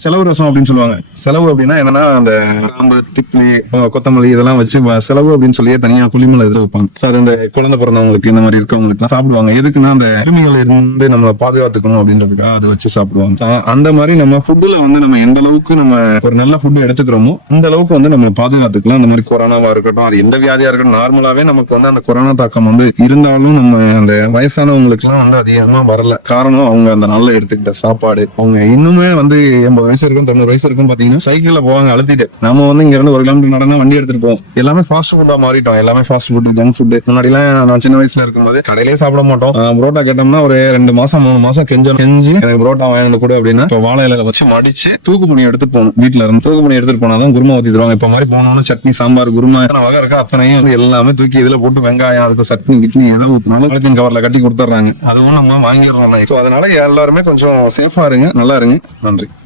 செலவு ரசம் அப்படின்னு சொல்லுவாங்க. செலவு அப்படின்னா என்னன்னா அந்த ராம்பு திப்ளி கொத்தமல்லி இதெல்லாம் வச்சு செலவு அப்படின்னு சொல்லியே தனியா குளிமலை இது வைப்பாங்க. சார் இந்த குழந்தை பிறந்தவங்களுக்கு இந்த மாதிரி இருக்கவங்களுக்கு எல்லாம் சாப்பிடுவாங்க. எதுக்குன்னா அந்த கிருமிகள் இருந்து நம்ம பாதுகாத்துக்கணும் அப்படின்றதுக்காக அதை வச்சு சாப்பிடுவாங்க. அந்த மாதிரி நம்ம ஃபுட்டுல வந்து நம்ம எந்த அளவுக்கு நம்ம ஒரு நல்ல ஃபுட் எடுத்துக்கிறோமோ அந்த அளவுக்கு வந்து நம்ம பாதுகாத்துக்கலாம். அந்த மாதிரி கொரோனாவா இருக்கட்டும் அது எந்த வியாதியா இருக்கட்டும் நார்மலாவே நமக்கு வந்து அந்த கொரோனா தாக்கம் வந்து இருந்தாலும் நம்ம அந்த வயசானவங்களுக்கு எல்லாம் வந்து அதிகமா வரல. காரணம் அவங்க அந்த நாள்ல எடுத்துக்கிட்ட சாப்பாடு. அவங்க இன்னுமே வந்து ஐம்பது வயசு இருக்கும் தொண்ணூறு வயசு இருக்கும் பாத்தீங்கன்னா சைக்கிள்ல போவாங்க அழுத்திட்டு. நம்ம வந்து இங்க இருந்து ஒரு கிலோமீட்டர் நடந்தா வண்டி எடுத்துட்டு போவோம். எல்லாமே ஃபாஸ்ட் ஃபுட்டா மாறிட்டோம். எல்லாமே ஃபாஸ்ட் ஃபுட் ஜங்க் ஃபுட் முன்னாடி எல்லாம் நான் சின்ன வயசுல இருக்கும்போது கடையிலே சாப்பிட மாட்டோம். புரோட்டா கேட்டோம்னா ஒரு ரெண்டு மாசம் மூணு மாசம் கெஞ்ச கெஞ்சி எனக்கு புரோட்டா வாங்கி கூட அப்படின்னா இப்போ வாழை இலையில வச்சு மடிச்சு தூக்கு பண்ணி எடுத்துட்டு போகணும் வீட்டுல இருந்து. தூக்கு பண்ணி எடுத்துட்டு போனாதான் குருமா ஊத்தி தருவாங்க. இப்ப மாதிரி போனோம்னு சட்னி சாம்பார் குருமா வகை இருக்கா அத்தனையும் வந்து எல்லாமே தூக்கி இதுல போட்டு வெங்காயம் அதுக்கு சட்னி கிட்னி எதை ஊத்தினாலும் கழுத்தின் கவர்ல கட்டி கொடுத்துட்றாங்க. அதுவும் நம்ம வாங்கிடுறோம் ஸோ அதனால எல்லாருமே கொஞ்சம் சேஃபா இருங்க நல்லா இருங்க. நன்றி.